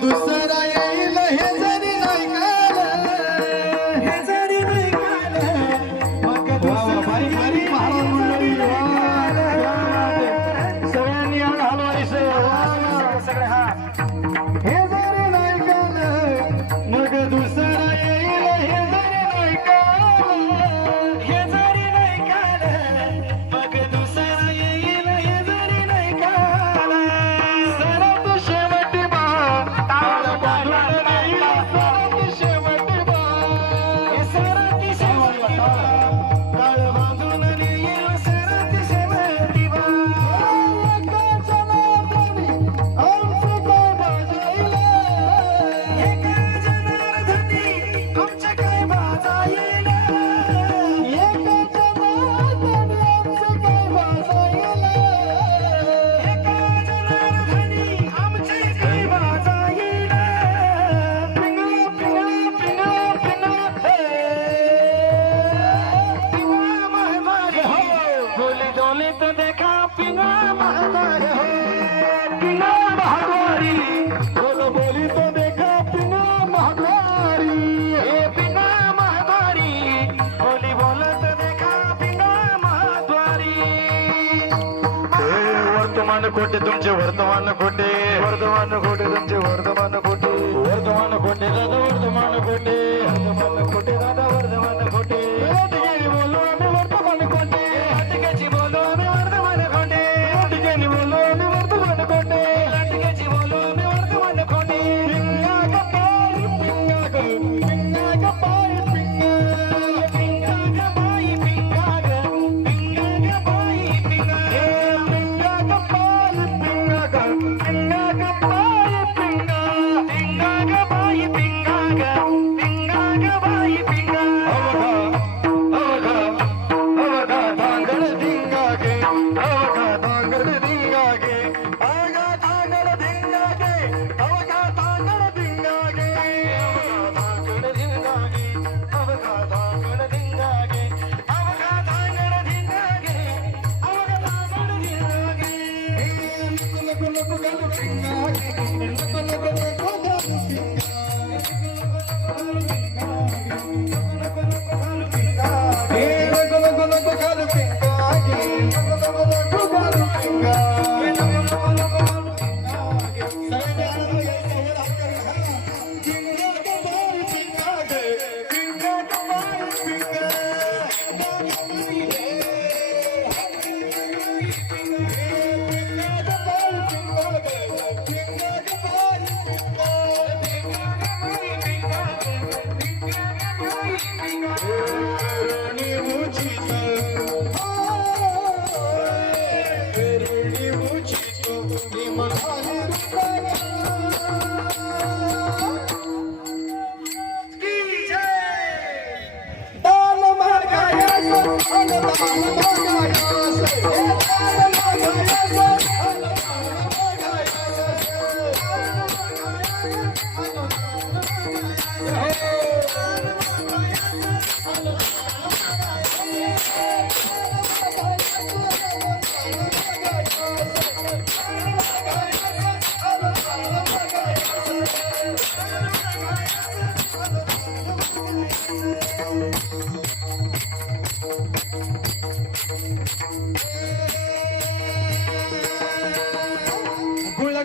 Gustavo. वर्तमान कोटे तुमचे वर्तमान कोटे वर्तमान कोटे तुमचे वर्तमान कोटे वर्तमान कोटे वर्तमान कोटे वर्तमान कोटे I'm Muslim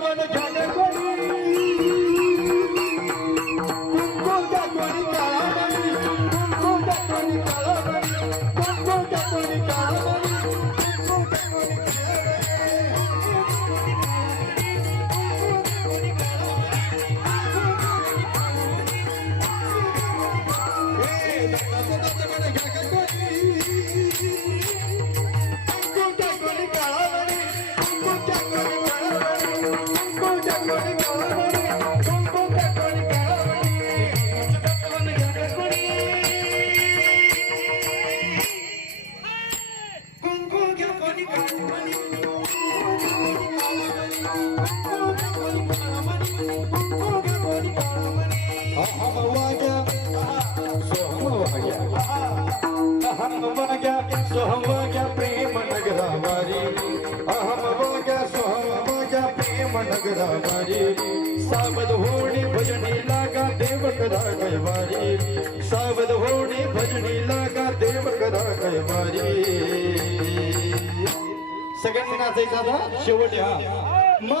the one अहम वाग्या सोहम वाग्या प्रेम नगरावारी. अहम वाग्या सोहम वाग्या प्रेम नगरावारी. सावध होणे भजनी लागा देव करा कैवारी सावध होणे भजनी लागा देव करा कैवारी सगळ्यांनी नाचायचा शेवट हा. मा